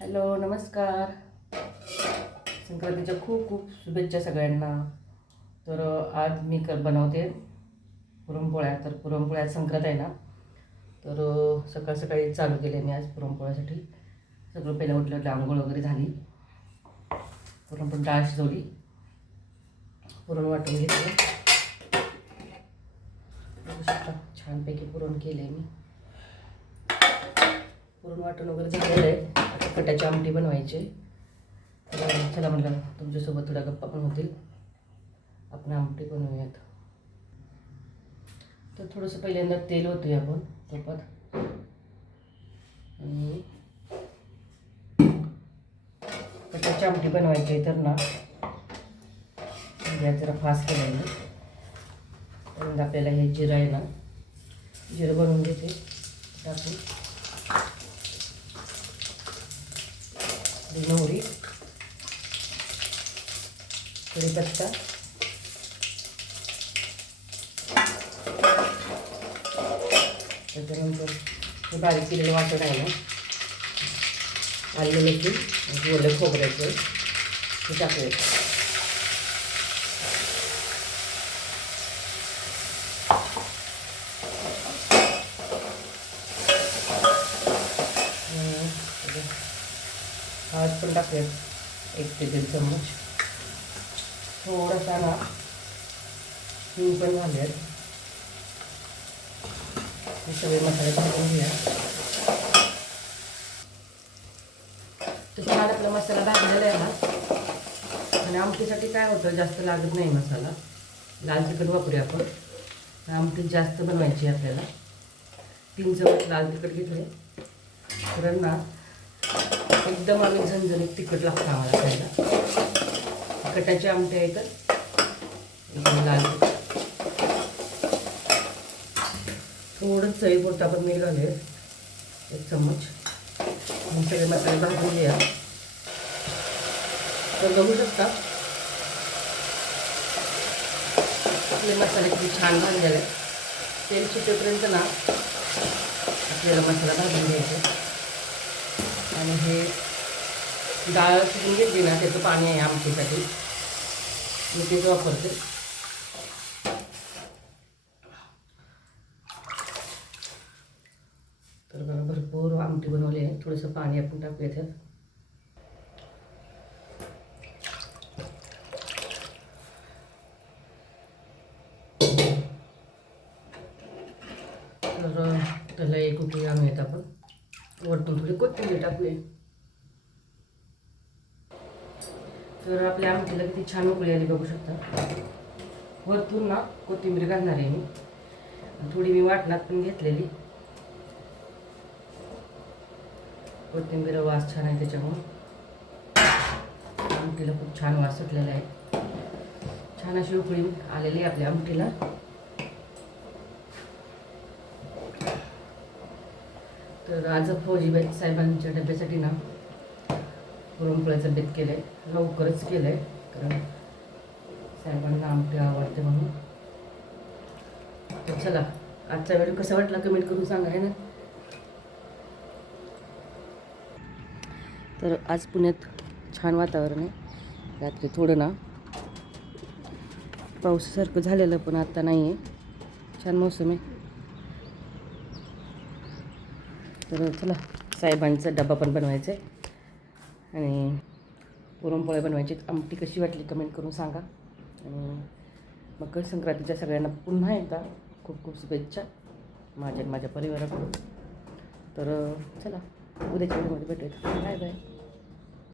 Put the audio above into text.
Hello नमस्कार. संक्रांतीच्या खूप खूप शुभेच्छा सगळ्यांना. तर आज मी कर बनवते पुरणपोळ्या. तर पुरणपोळ्या संक्रांत आहे ना? तर सकाळ सकाळी चालू केले मी आज पुरणपोळ्यासाठी. सगळं पहिलं उठलं आंघोळ वगैरे झाली. पुरणपोळी डाळ शिजवली. पुरण वाटून घेतलं. छानपैकी पुरण केले मी. पूर्ण वाटण वगैरे झालेलं आहे. आता कटाची आमटी बनवायची. तर चला म्हटलं तुमच्यासोबत थोड्या गप्पा पण होतील. आपण आमटी बनवूयात. तर थोडंसं पहिल्यांदा तेल होतं आपण तुपात आणि कटाची आमटी बनवायची आहे तर ना. गॅस जरा फास्ट केला मी आपल्याला हे जिरं आहे ना जिरं बनवून घेते. टाकून. मोहरी कढीपत्ता त्याच्यानंतर हे बारीक केलेलं वाटण आहे ना आलं लसूण ओलं खोबऱ्याचं हे टाकूया हळद पण टाकूया. एक ते दीड चम्मच. थोडासा ना हिंग पण घालूयात. हे सगळे मसाले टाकून घेऊया. तर छान आपला मसाला भाजलेला आहे ना. आणि आमटीसाठी काय होतं जास्त लागत नाही मसाला. लाल तिखट वापरूया आपण. आमटी जास्त बनवायची आहे आपल्याला. तीन चमच लाल तिखट घेतले कारण ना एकदम आम्ही झणझणीत तिखट लागतं आम्हाला खायला. तिखटाचे आमटे आहे तर एकदम लाल. थोडं थोडं चवीपुरतं पण मी घालूया. एक चम्मच. सगळे मसाले भाजून घ्या तर बघू शकता. आपले मसाले किती छान भाजलेले तेल सुटेपर्यंत ना आपल्याला मसाला भाजून घ्यायचा आणि हे डाळ शिजून घेतली ना त्याचं पाणी आहे आमटीसाठी मी तेच वापरते. तर बघा भरपूर आमटी बनवली आहे. थोडंसं पाणी आपण टाकूया त्यात. तर त्याला एक उकळी येत आपण. वरतून थोडी कोथिंबीर टाकली तर आपल्या आमटीला किती छान उकळी आली बघू शकता. वरतून ना कोथिंबीर घालणार आहे मी. थोडी मी वाटणात पण घेतलेली. कोथिंबीर वास छान आहे त्याच्यामुळं. आमटीला खूप छान वास सुटलेला आहे. छान अशी उकळी आलेली आहे आपल्या आमटीला. तर आज फौजीबाई साहेबांच्या डब्यासाठी ना पुरणपोळ्याचं बेत केलं आहे लवकरच केलं आहे कारण साहेबांना आमटी आवडते म्हणून. तर चला आजचा व्हिडिओ कसा वाटला कमेंट करून सांगा आहे ना? तर आज पुण्यात छान वातावरण आहे. रात्री थोडं ना पावसासारखं झालेलं पण आत्ता नाही आहे छान मौसम आहे. तर चला साहेबांचा डबा पण बनवायचा आहे आणि पुरणपोळ्या बनवायची आमटी कशी वाटली कमेंट करून सांगा. आणि मकर संक्रांतीच्या सगळ्यांना पुन्हा एकदा खूप खूप शुभेच्छा. माझ्या माझ्या परिवाराकडून. तर चला उद्याच्या व्हिडिओमध्ये भेटूयात. Bye bye.